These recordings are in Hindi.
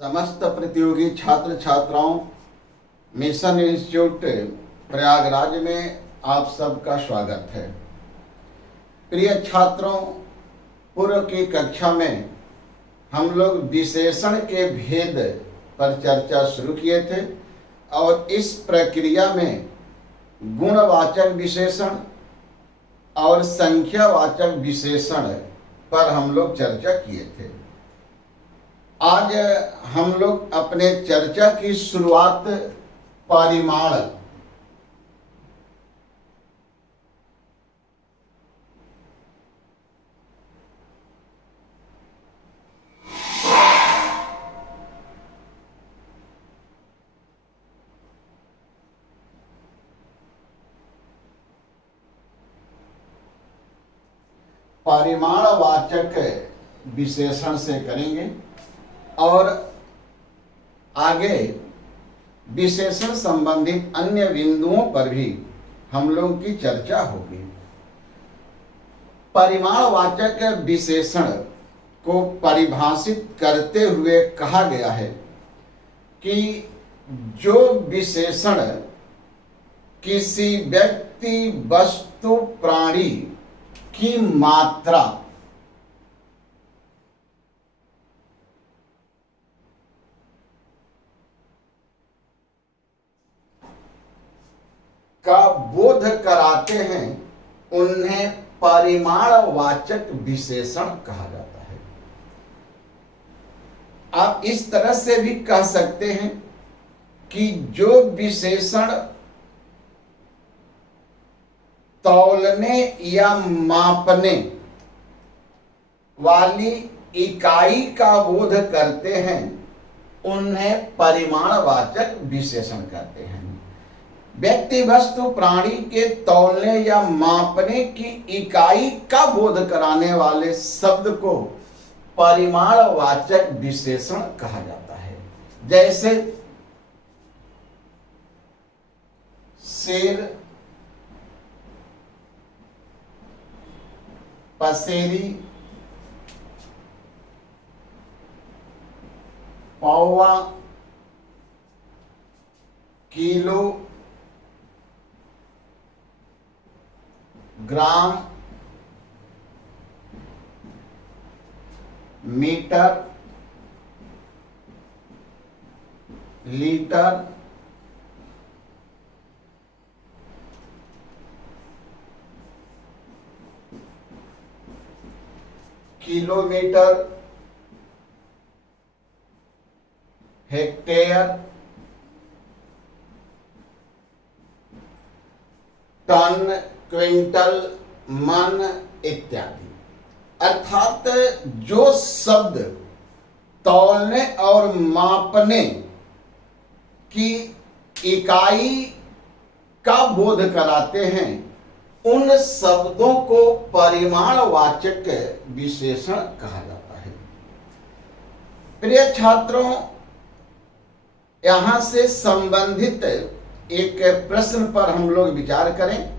समस्त प्रतियोगी छात्र छात्राओं, मिशन इंस्टीट्यूट प्रयागराज में आप सबका स्वागत है। प्रिय छात्रों, पूर्व की कक्षा में हम लोग विशेषण के भेद पर चर्चा शुरू किए थे और इस प्रक्रिया में गुणवाचक विशेषण और संख्यावाचक विशेषण पर हम लोग चर्चा किए थे। आज हम लोग अपने चर्चा की शुरुआत परिमाण परिमाणवाचक विशेषण से करेंगे और आगे विशेषण संबंधित अन्य बिंदुओं पर भी हम लोग की चर्चा होगी। परिमाणवाचक विशेषण को परिभाषित करते हुए कहा गया है कि जो विशेषण किसी व्यक्ति, वस्तु, प्राणी की मात्रा का बोध कराते हैं उन्हें परिमाणवाचक विशेषण कहा जाता है। आप इस तरह से भी कह सकते हैं कि जो विशेषण तौलने या मापने वाली इकाई का बोध करते हैं उन्हें परिमाणवाचक विशेषण कहते हैं। व्यक्ति, वस्तु, प्राणी के तौलने या मापने की इकाई का बोध कराने वाले शब्द को परिमाणवाचक विशेषण कहा जाता है। जैसे शेर, पसेरी, पौवा, kilo, gram, metre, litre, kilometre, hectare, tonne, quintal, मन इत्यादि। अर्थात जो शब्द तौलने और मापने की इकाई का बोध कराते हैं उन शब्दों को परिमाणवाचक विशेषण कहा जाता है। प्रिय छात्रों, यहां से संबंधित एक प्रश्न पर हम लोग विचार करें,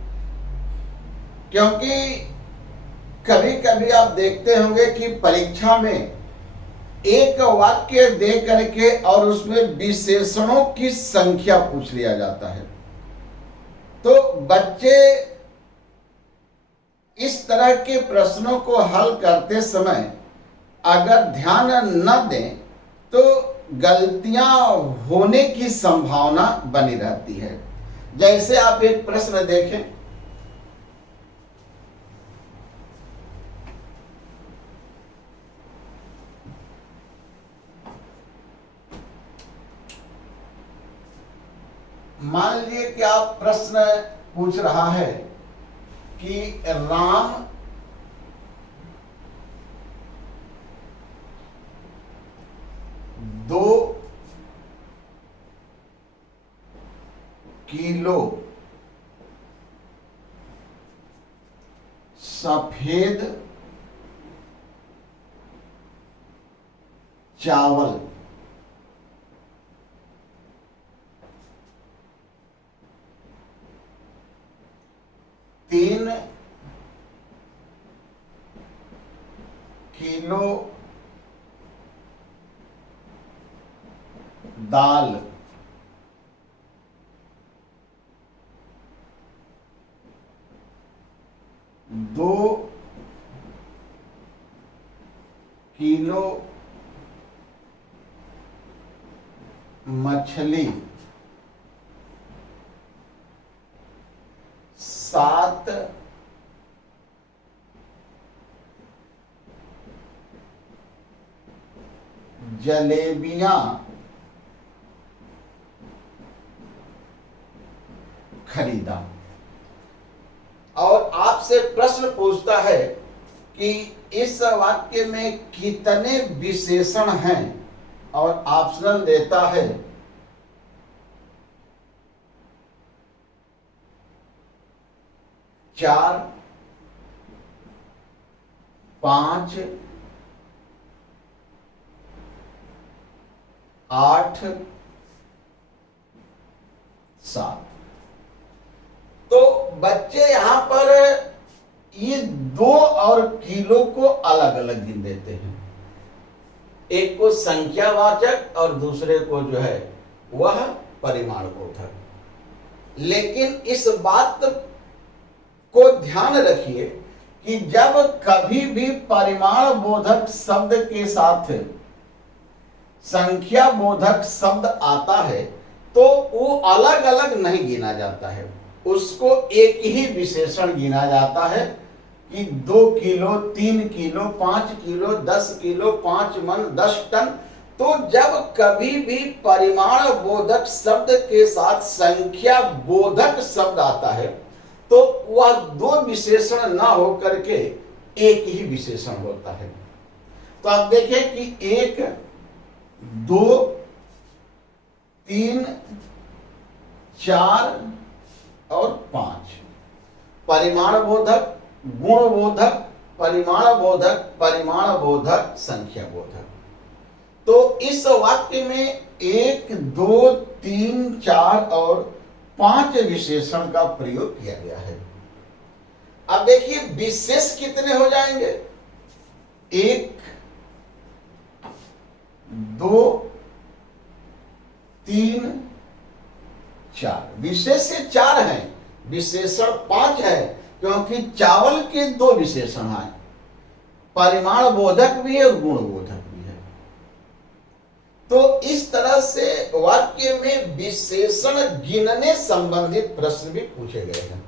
क्योंकि कभी कभी आप देखते होंगे कि परीक्षा में एक वाक्य दे करके और उसमें विशेषणों की संख्या पूछ लिया जाता है। तो बच्चे इस तरह के प्रश्नों को हल करते समय अगर ध्यान न दें तो गलतियां होने की संभावना बनी रहती है। जैसे आप एक प्रश्न देखें, मान लीजिए कि आप प्रश्न पूछ रहा है कि राम 2 किलो सफेद चावल 3 किलो दाल, 2 किलो मछली, 7 जलेबियां खरीदा। और आपसे प्रश्न पूछता है कि इस वाक्य में कितने विशेषण हैं, और ऑप्शन देता है 4, 5, 8, 7। तो बच्चे यहां पर ये 2 और किलो को अलग अलग गिन देते हैं, एक को संख्यावाचक और दूसरे को जो है वह परिमाणबोधक। लेकिन इस बात को ध्यान रखिए कि जब कभी भी परिमाणबोधक शब्द के साथ संख्या बोधक शब्द आता है तो वो अलग अलग नहीं गिना जाता है, उसको एक ही विशेषण गिना जाता है कि 2 किलो, 3 किलो, 5 किलो, 10 किलो, 5 मन, 10 टन। तो जब कभी भी परिमाण बोधक शब्द के साथ संख्या बोधक शब्द आता है तो वह 2 विशेषण ना होकर के एक ही विशेषण होता है। तो आप देखें कि 1, 2, 3, 4 और 5 परिमाण बोधक, गुण बोधक, परिमाण बोधक, परिमाण बोधक, संख्या बोधक। तो इस वाक्य में 1, 2, 3, 4 और 5 विशेषण का प्रयोग किया गया है। अब देखिए विशेष कितने हो जाएंगे, 1, 2, 3, 4। विशेष से 4 हैं, विशेषण 5 है, क्योंकि चावल के 2 विशेषण हैं, परिमाण बोधक भी है और गुण बोधक भी है। तो इस तरह से वाक्य में विशेषण गिनने संबंधित प्रश्न भी पूछे गए हैं।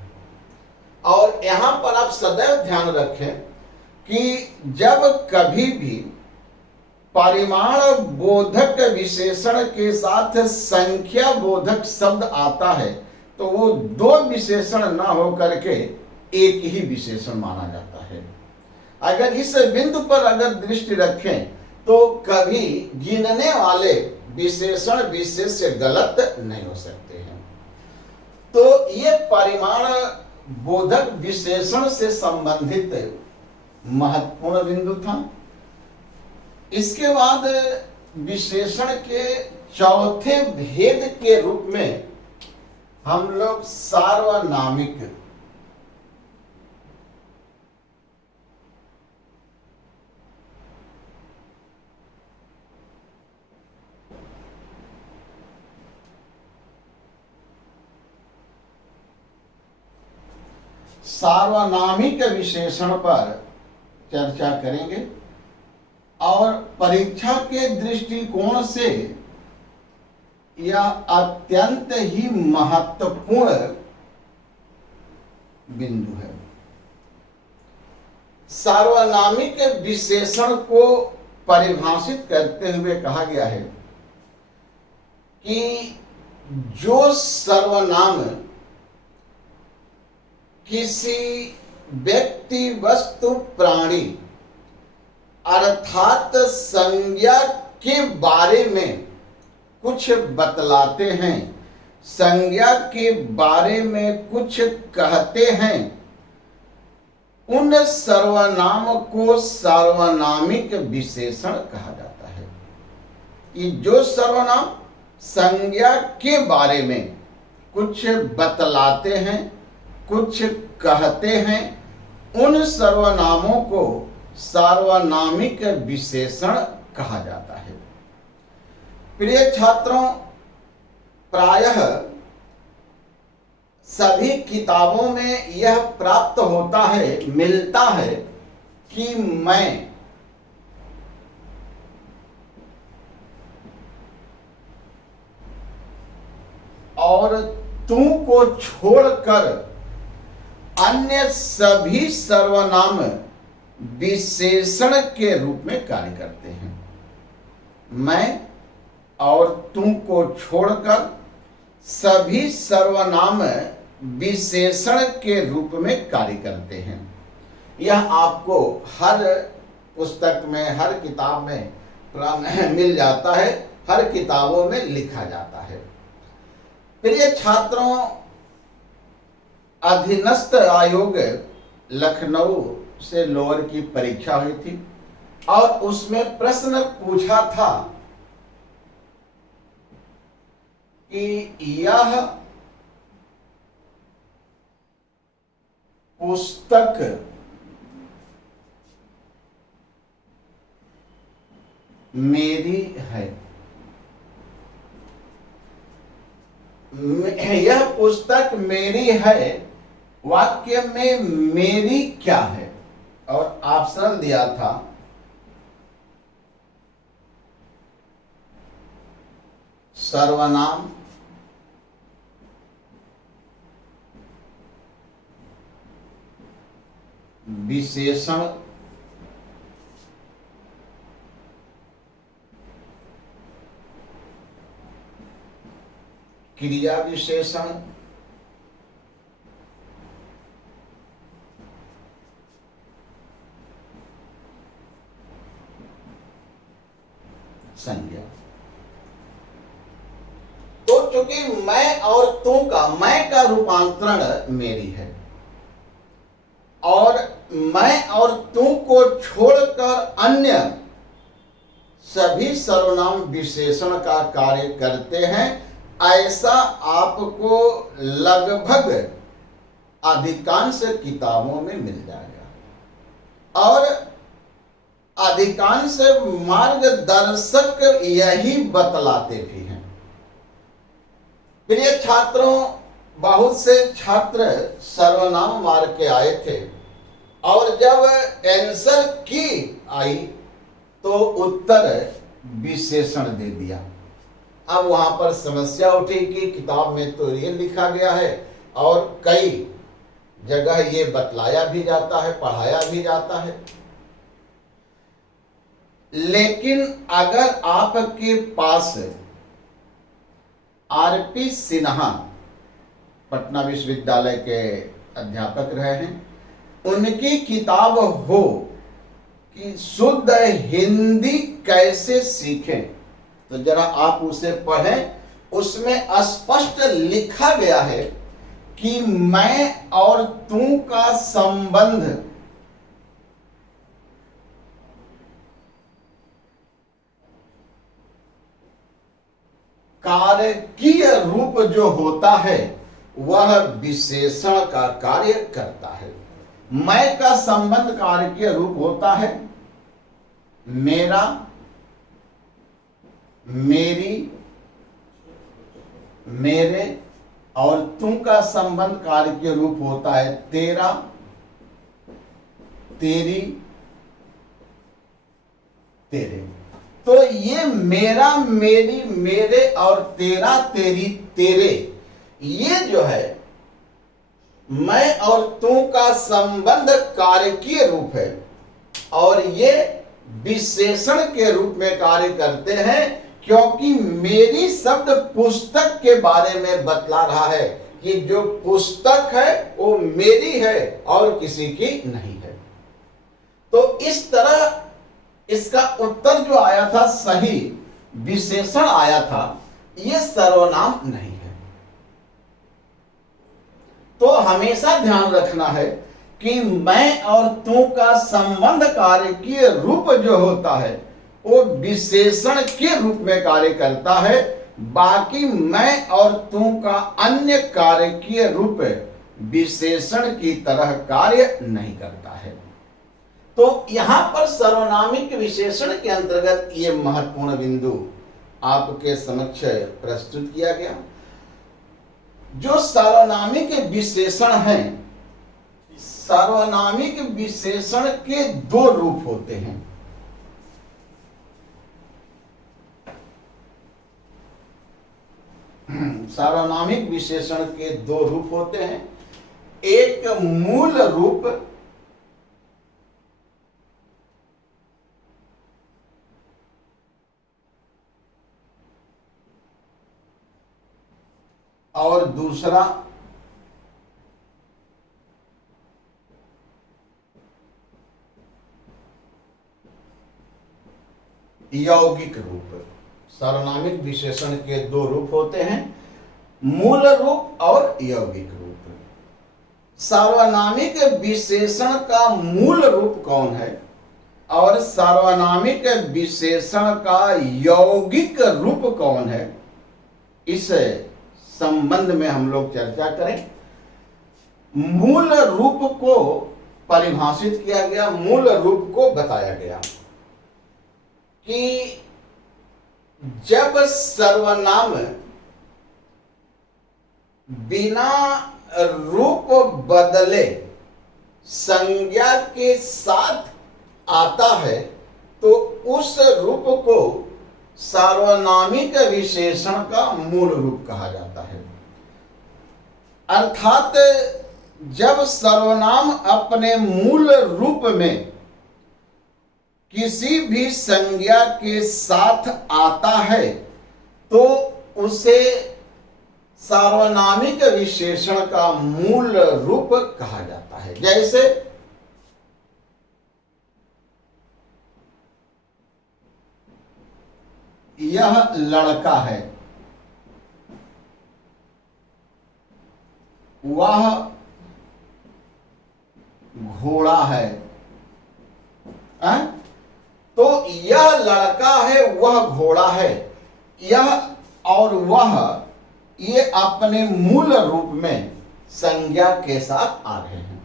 और यहां पर आप सदैव ध्यान रखें कि जब कभी भी परिमाण बोधक विशेषण के साथ संख्या बोधक शब्द आता है तो वो 2 विशेषण ना होकर के एक ही विशेषण माना जाता है। अगर इस बिंदु पर अगर दृष्टि रखें तो कभी गिनने वाले विशेषण विशेष से गलत नहीं हो सकते हैं। तो ये परिमाण बोधक विशेषण से संबंधित महत्वपूर्ण बिंदु था। इसके बाद विशेषण के चौथे भेद के रूप में हम लोग सार्वनामिक विशेषण पर चर्चा करेंगे। और परीक्षा के दृष्टिकोण से यह अत्यंत ही महत्वपूर्ण बिंदु है। सार्वनामिक विशेषण को परिभाषित करते हुए कहा गया है कि जो सर्वनाम किसी व्यक्ति, वस्तु, प्राणी अर्थात संज्ञा के बारे में कुछ बतलाते हैं, संज्ञा के बारे में कुछ कहते हैं, उन सर्वनाम को सार्वनामिक विशेषण कहा जाता है। कि जो सर्वनाम संज्ञा के बारे में कुछ बतलाते हैं, कुछ कहते हैं, उन सर्वनामों को सार्वनामिक विशेषण कहा जाता है। प्रिय छात्रों, प्रायः सभी किताबों में यह प्राप्त होता है, मिलता है कि मैं और तू को छोड़कर अन्य सभी सर्वनाम विशेषण के रूप में कार्य करते हैं। मैं और तुम को छोड़कर सभी सर्वनाम विशेषण के रूप में कार्य करते हैं। यह आपको हर पुस्तक में, हर किताब में मिल जाता है, हर किताबों में लिखा जाता है। प्रिय छात्रों, अधीनस्थ आयोग लखनऊ से लोअर की परीक्षा हुई थी और उसमें प्रश्न पूछा था कि यह पुस्तक मेरी है। यह पुस्तक मेरी है वाक्य में मेरी क्या है? और ऑप्शन दिया था सर्वनाम, विशेषण, क्रिया विशेषण, संज्ञा। तो चूंकि मैं और तू का, मैं का रूपांतरण मेरी है और मैं और तू को छोड़कर अन्य सभी सर्वनाम विशेषण का कार्य करते हैं, ऐसा आपको लगभग अधिकांश किताबों में मिल जाएगा और अधिकांश मार्गदर्शक यही बतलाते भी हैं। प्रिय छात्रों, बहुत से छात्र सर्वनाम मार के आए थे और जब आंसर की आई तो उत्तर विशेषण दे दिया। अब वहां पर समस्या उठी कि किताब में तो ये लिखा गया है और कई जगह ये बतलाया भी जाता है, पढ़ाया भी जाता है, लेकिन अगर आपके पास आरपी सिन्हा पटना विश्वविद्यालय के अध्यापक रहे हैं, उनकी किताब हो कि शुद्ध हिंदी कैसे सीखें, तो जरा आप उसे पढ़ें। उसमें स्पष्ट लिखा गया है कि मैं और तू का संबंध कारकीय रूप जो होता है वह विशेषण का कार्य करता है। मैं का संबंध कारकीय रूप होता है मेरा, मेरी, मेरे, और तुम का संबंध कारकीय रूप होता है तेरा, तेरी, तेरे। तो ये मेरा, मेरी, मेरे और तेरा, तेरी, तेरे, ये जो है मैं और तू का संबंध कारकीय रूप है और ये विशेषण के रूप में कार्य करते हैं, क्योंकि मेरी शब्द पुस्तक के बारे में बतला रहा है कि जो पुस्तक है वो मेरी है और किसी की नहीं है। तो इस तरह इसका उत्तर जो आया था सही विशेषण आया था, ये सर्वनाम नहीं है। तो हमेशा ध्यान रखना है कि मैं और तू का संबंध कारकीय रूप जो होता है वो विशेषण के रूप में कार्य करता है, बाकी मैं और तू का अन्य कारकीय रूप विशेषण की तरह कार्य नहीं करता है। तो यहां पर सर्वनामिक विशेषण के अंतर्गत ये महत्वपूर्ण बिंदु आपके समक्ष प्रस्तुत किया गया। जो सार्वनामिक विशेषण हैं, सार्वनामिक विशेषण के दो रूप होते हैं। सार्वनामिक विशेषण के दो रूप होते हैं, एक मूल रूप और दूसरा यौगिक रूप। सार्वनामिक विशेषण के दो रूप होते हैं, मूल रूप और यौगिक रूप। सार्वनामिक विशेषण का मूल रूप कौन है और सार्वनामिक विशेषण का यौगिक रूप कौन है, इस संबंध में हम लोग चर्चा करें। मूल रूप को परिभाषित किया गया, मूल रूप को बताया गया कि जब सर्वनाम बिना रूप बदले संज्ञा के साथ आता है तो उस रूप को सार्वनामिक विशेषण का मूल रूप कहा जाता है। अर्थात जब सर्वनाम अपने मूल रूप में किसी भी संज्ञा के साथ आता है तो उसे सार्वनामिक विशेषण का मूल रूप कहा जाता है। जैसे यह लड़का है, वह घोड़ा है। तो यह लड़का है, वह घोड़ा है, यह और वह, ये अपने मूल रूप में संज्ञा के साथ आ रहे हैं।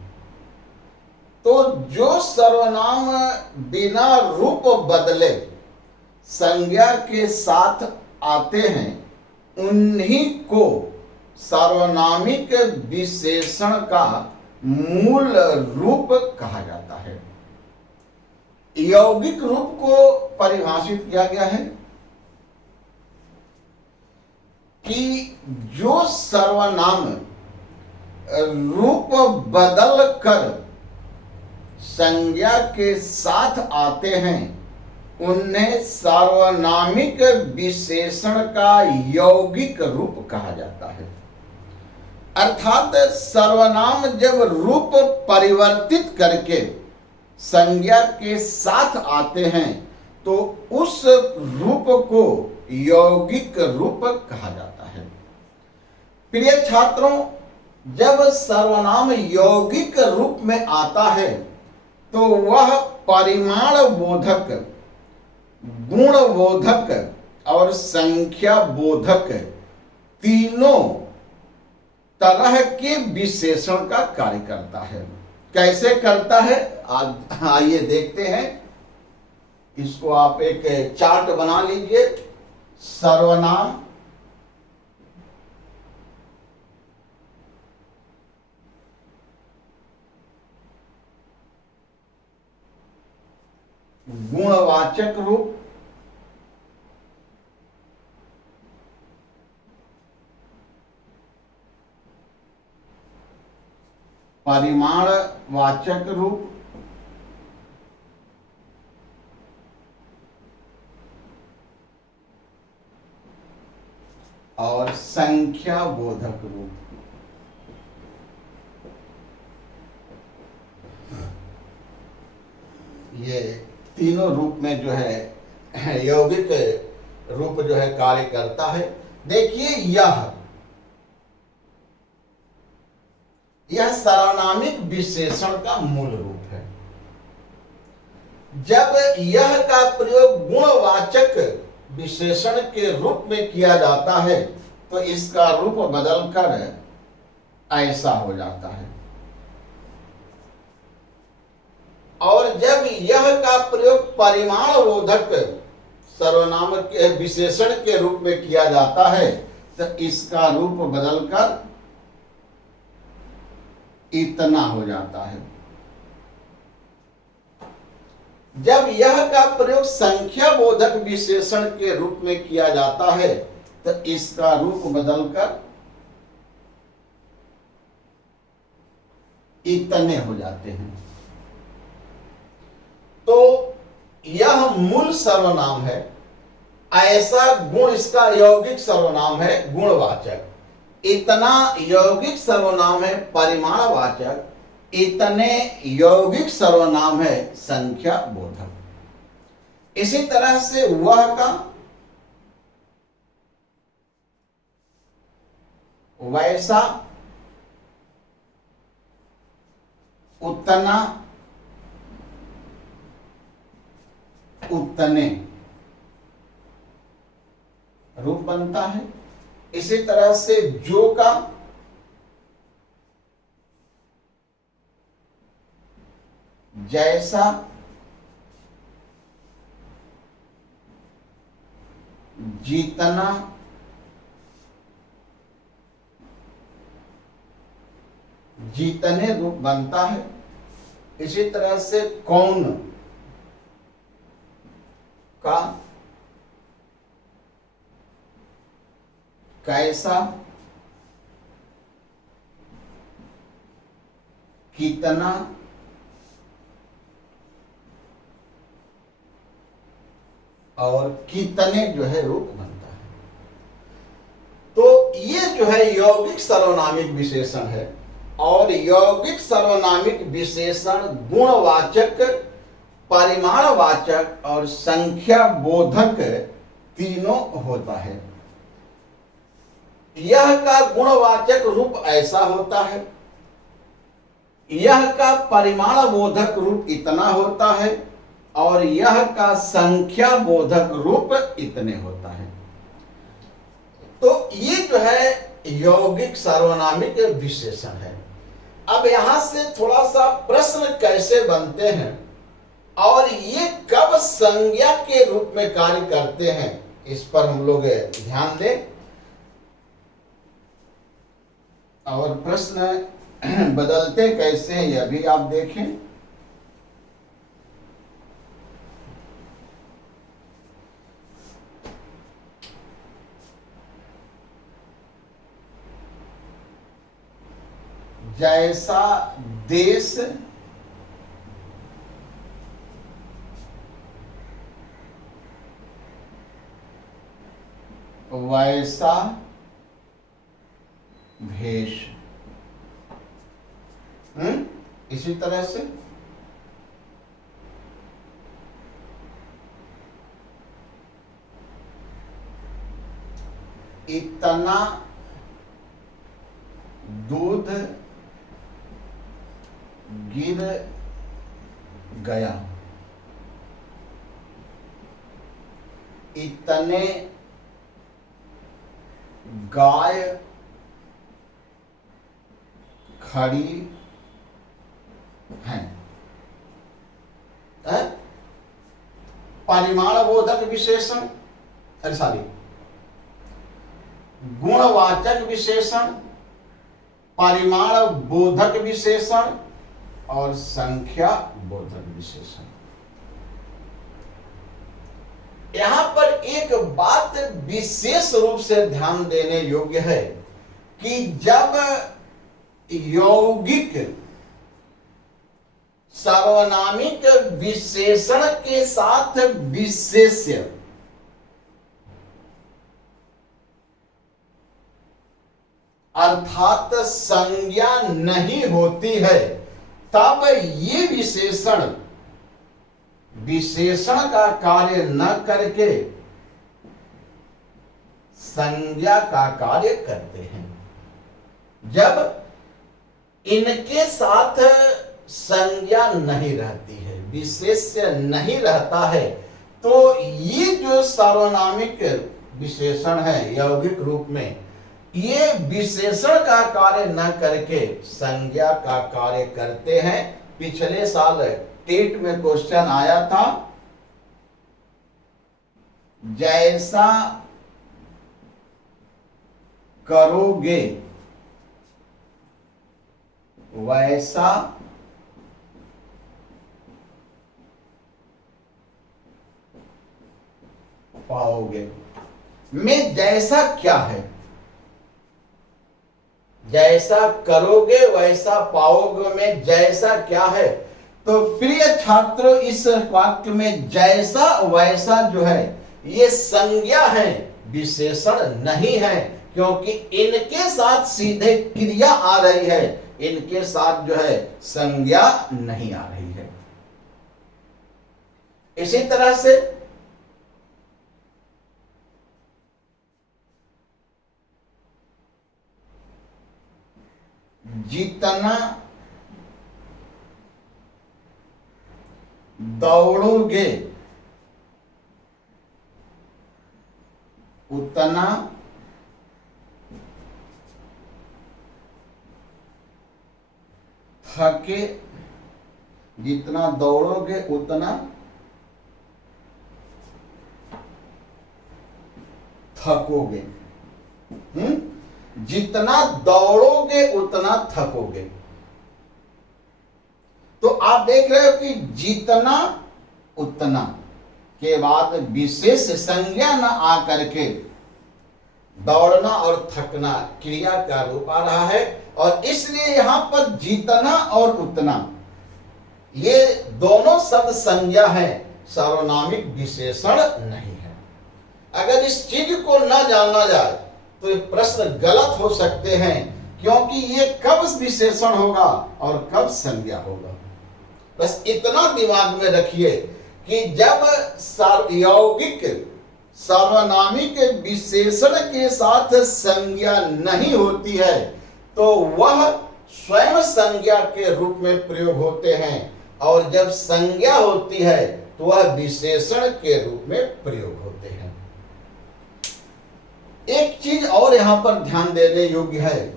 तो जो सर्वनाम बिना रूप बदले संज्ञा के साथ आते हैं उन्हीं को सार्वनामिक विशेषण का मूल रूप कहा जाता है। यौगिक रूप को परिभाषित किया गया है कि जो सर्वनाम रूप बदल कर संज्ञा के साथ आते हैं उन्हें सार्वनामिक विशेषण का यौगिक रूप कहा जाता है। अर्थात सर्वनाम जब रूप परिवर्तित करके संज्ञा के साथ आते हैं तो उस रूप को यौगिक रूप कहा जाता है। प्रिय छात्रों, जब सर्वनाम यौगिक रूप में आता है तो वह परिमाण बोधक, गुण बोधक और संख्या बोधक तीनों तरह के विशेषण का कार्य करता है। कैसे करता है, आइए देखते हैं। इसको आप एक चार्ट बना लीजिए। सर्वनाम, गुणवाचक रूप, परिमाणवाचक रूप, और संख्या बोधक रूप। ये तीनों रूप में जो है यौगिक रूप जो है कार्य करता है। देखिए, यह सार्वनामिक विशेषण का मूल रूप है। जब यह का प्रयोग गुणवाचक विशेषण के रूप में किया जाता है तो इसका रूप बदलकर ऐसा हो जाता है, और जब यह का प्रयोग परिमाण बोधक सर्वनाम के विशेषण के रूप में किया जाता है तो इसका रूप बदलकर इतना हो जाता है। जब यह का प्रयोग संख्या बोधक विशेषण के रूप में किया जाता है तो इसका रूप बदलकर इतने हो जाते हैं। तो यह मूल सर्वनाम है, ऐसा गुण इसका यौगिक सर्वनाम है गुणवाचक, इतना यौगिक सर्वनाम है परिमाणवाचक, इतने यौगिक सर्वनाम है संख्या बोधक। इसी तरह से वह का वैसा, उतना, उतने रूप बनता है। इसी तरह से जो का जैसा, जितना, जितने रूप बनता है। इसी तरह से कौन का कैसा, कितना, और कितने जो है रूप बनता है। तो ये जो है यौगिक सर्वनामिक विशेषण है और यौगिक सर्वनामिक विशेषण गुणवाचक, परिमाणवाचक और संख्या बोधक तीनों होता है। यह का गुणवाचक रूप ऐसा होता है, यह का परिमाण बोधक रूप इतना होता है और यह का संख्या बोधक रूप इतने होता है। तो ये जो है यौगिक सर्वनामिक विशेषण है। अब यहां से थोड़ा सा प्रश्न कैसे बनते हैं और ये कब संज्ञा के रूप में कार्य करते हैं, इस पर हम लोग ध्यान दें। और प्रश्न बदलते कैसे हैं यह भी आप देखें। जैसा देश, वैसा भेष। इसी तरह से इतना दूध गिर गया, इतने गाय खड़ी हैं। परिमाण बोधक विशेषण, सॉरी, गुणवाचक विशेषण, परिमाण बोधक विशेषण और संख्या बोधक विशेषण। यहां पर एक बात विशेष रूप से ध्यान देने योग्य है कि जब यौगिक सार्वनामिक विशेषण के साथ विशेष्य अर्थात संज्ञा नहीं होती है, तब ये विशेषण विशेषण का कार्य न करके संज्ञा का कार्य करते हैं। जब इनके साथ संज्ञा नहीं रहती है, विशेष्य नहीं रहता है, तो ये जो सार्वनामिक विशेषण है यौगिक रूप में, ये विशेषण का कार्य न करके संज्ञा का कार्य करते हैं। पिछले साल टेट में क्वेश्चन आया था जैसा करोगे वैसा पाओगे। में जैसा क्या है? जैसा करोगे वैसा पाओगे में जैसा क्या है? तो प्रिय छात्रों, इस वाक्य में जैसा वैसा जो है ये संज्ञा है, विशेषण नहीं है, क्योंकि इनके साथ सीधे क्रिया आ रही है, इनके साथ जो है संज्ञा नहीं आ रही है। इसी तरह से जितना दौड़ोगे उतना थके, जितना दौड़ोगे उतना थकोगे। जितना दौड़ोगे उतना थकोगे। तो आप देख रहे हो कि जितना उतना के बाद विशेष संज्ञा न आकर के दौड़ना और थकना क्रिया का रूप आ रहा है, और इसलिए यहां पर जितना और उतना ये दोनों शब्द संज्ञा है, सार्वनामिक विशेषण नहीं है। अगर इस चीज को न जाना जाए तो ये प्रश्न गलत हो सकते हैं, क्योंकि ये कब विशेषण होगा और कब संज्ञा होगा। बस इतना दिमाग में रखिए कि जब यौगिक सार्वनामिक विशेषण के साथ संज्ञा नहीं होती है तो वह स्वयं संज्ञा के रूप में प्रयोग होते हैं, और जब संज्ञा होती है तो वह विशेषण के रूप में प्रयोग होते हैं। एक चीज और यहां पर ध्यान देने योग्य है,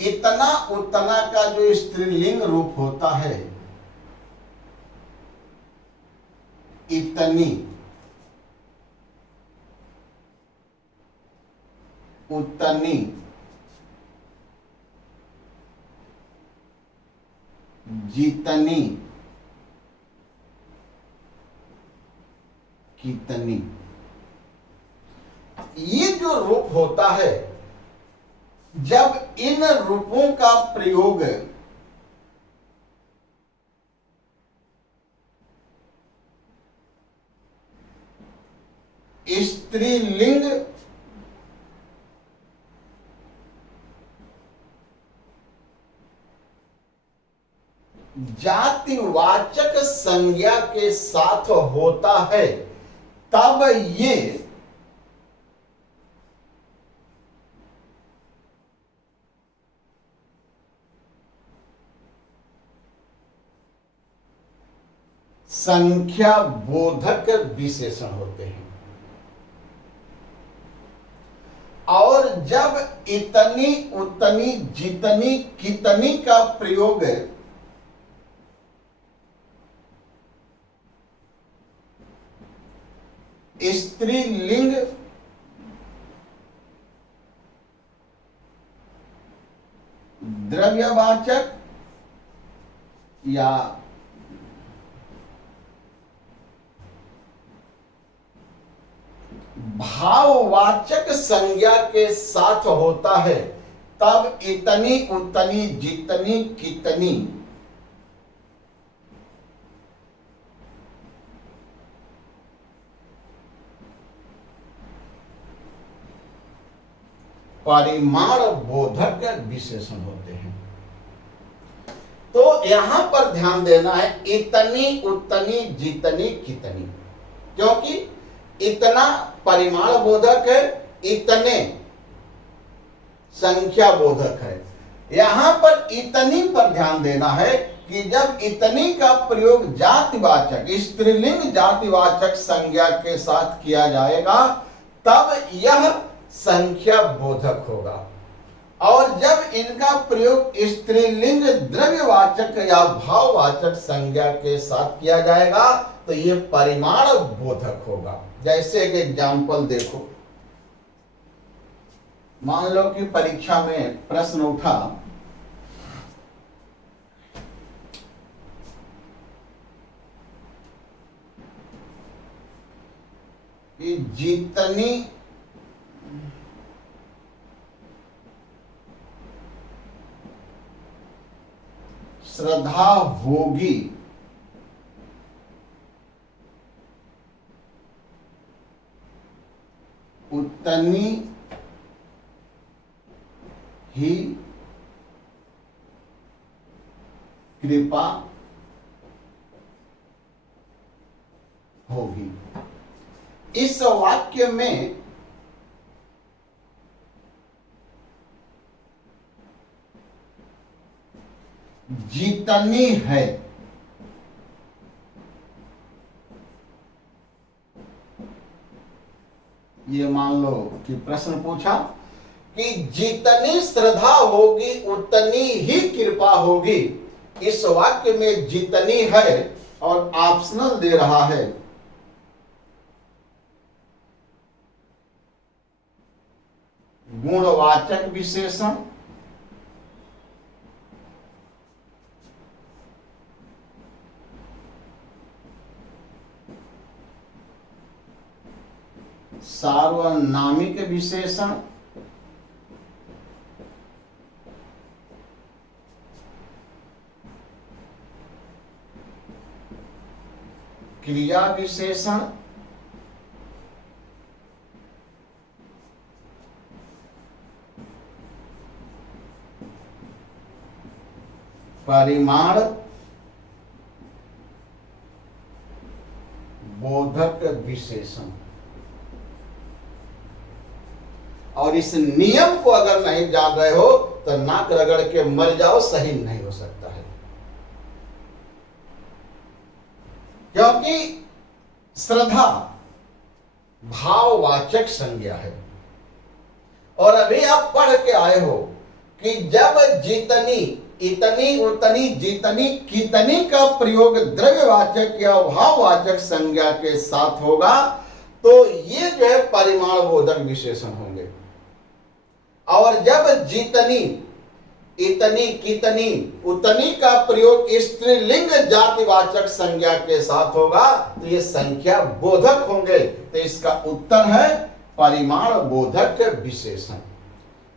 इतना उतना का जो स्त्रीलिंग रूप होता है, इतनी, उतनी, जितनी, कितनी, ये जो रूप होता है, जब इन रूपों का प्रयोग स्त्रीलिंग जातिवाचक संज्ञा के साथ होता है, तब ये संख्या बोधक विशेषण होते हैं। और जब इतनी, उतनी, जितनी, कितनी का प्रयोग स्त्रीलिंग द्रव्यवाचक या भाववाचक संज्ञा के साथ होता है, तब इतनी, उतनी, जितनी, कितनी परिमाण बोधक विशेषण होते हैं। तो यहां पर ध्यान देना है, इतनी, उतनी, जितनी, कितनी, क्योंकि इतना परिमाण बोधक है, इतने संख्या बोधक है। यहां पर इतनी पर ध्यान देना है कि जब इतनी का प्रयोग जातिवाचक, स्त्रीलिंग जातिवाचक संज्ञा के साथ किया जाएगा, तब यह संख्या बोधक होगा। और जब इनका प्रयोग स्त्रीलिंग द्रव्यवाचक या भाववाचक संज्ञा के साथ किया जाएगा तो ये परिमाण बोधक होगा। जैसे एक एग्जाम्पल देखो, मान लो कि परीक्षा में प्रश्न उठा कि जितनी श्रद्धा होगी उतनी ही कृपा होगी। इस वाक्य में जितनी है ये मान लो कि प्रश्न पूछा कि जितनी श्रद्धा होगी उतनी ही कृपा होगी। इस वाक्य में जितनी है और ऑप्शनल दे रहा है गुणवाचक विशेषण, सार्वनामिक विशेषण, क्रिया विशेषण, परिमाण बोधक विशेषण। और इस नियम को अगर नहीं जान रहे हो तो नाक रगड़ के मर जाओ, सही नहीं हो सकता है। क्योंकि श्रद्धा भाववाचक संज्ञा है। और अभी आप पढ़ के आए हो कि जब जितनी, इतनी, उतनी, जितनी, कितनी का प्रयोग द्रव्यवाचक या भाववाचक संज्ञा के साथ होगा तो ये जो है परिमाण बोधक विशेषण होंगे। और जब जितनी, इतनी, कितनी, उतनी का प्रयोग स्त्रीलिंग जातिवाचक संज्ञा के साथ होगा तो ये संख्या बोधक होंगे। तो इसका उत्तर है परिमाण बोधक विशेषण।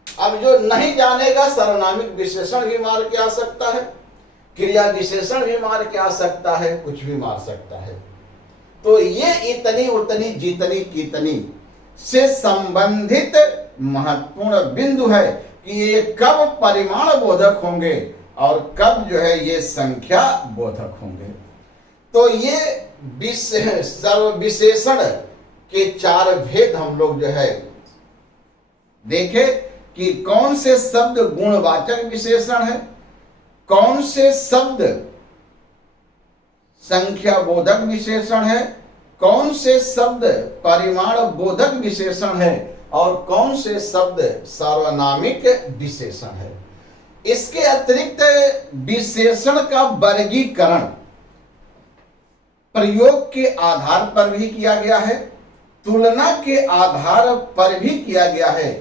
अब जो नहीं जानेगा सर्वनामिक विशेषण भी मार के आ सकता है, क्रिया विशेषण भी मार के आ सकता है, कुछ भी मार सकता है। तो ये इतनी, उतनी, जितनी, कितनी से संबंधित महत्वपूर्ण बिंदु है कि ये कब परिमाण बोधक होंगे और कब जो है ये संख्या बोधक होंगे। तो ये विशेषण के चार भेद हम लोग जो है देखे कि कौन से शब्द गुणवाचक विशेषण है, कौन से शब्द संख्या बोधक विशेषण है, कौन से शब्द परिमाण बोधक विशेषण है और कौन से शब्द सार्वनामिक विशेषण है। इसके अतिरिक्त विशेषण का वर्गीकरण प्रयोग के आधार पर भी किया गया है, तुलना के आधार पर भी किया गया है।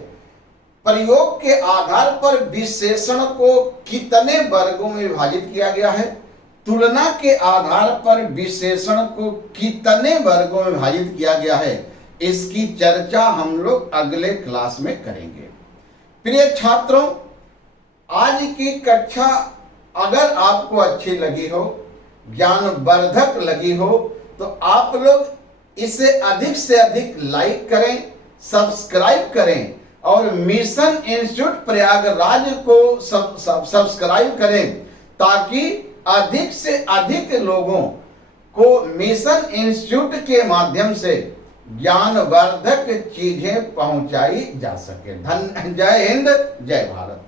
प्रयोग के आधार पर विशेषण को कितने वर्गों में विभाजित किया गया है, तुलना के आधार पर विशेषण को कितने वर्गों में विभाजित किया गया है, इसकी चर्चा हम लोग अगले क्लास में करेंगे। प्रिय छात्रों, आज की कक्षा अगर आपको अच्छी लगी हो, ज्ञानवर्धक लगी हो तो आप लोग इसे अधिक से अधिक लाइक करें, सब्सक्राइब करें और मिशन इंस्टीट्यूट प्रयागराज को सब्सक्राइब करें ताकि अधिक से अधिक लोगों को मिशन इंस्टीट्यूट के माध्यम से ज्ञानवर्धक चीजें पहुंचाई जा सके। जय हिंद, जय भारत।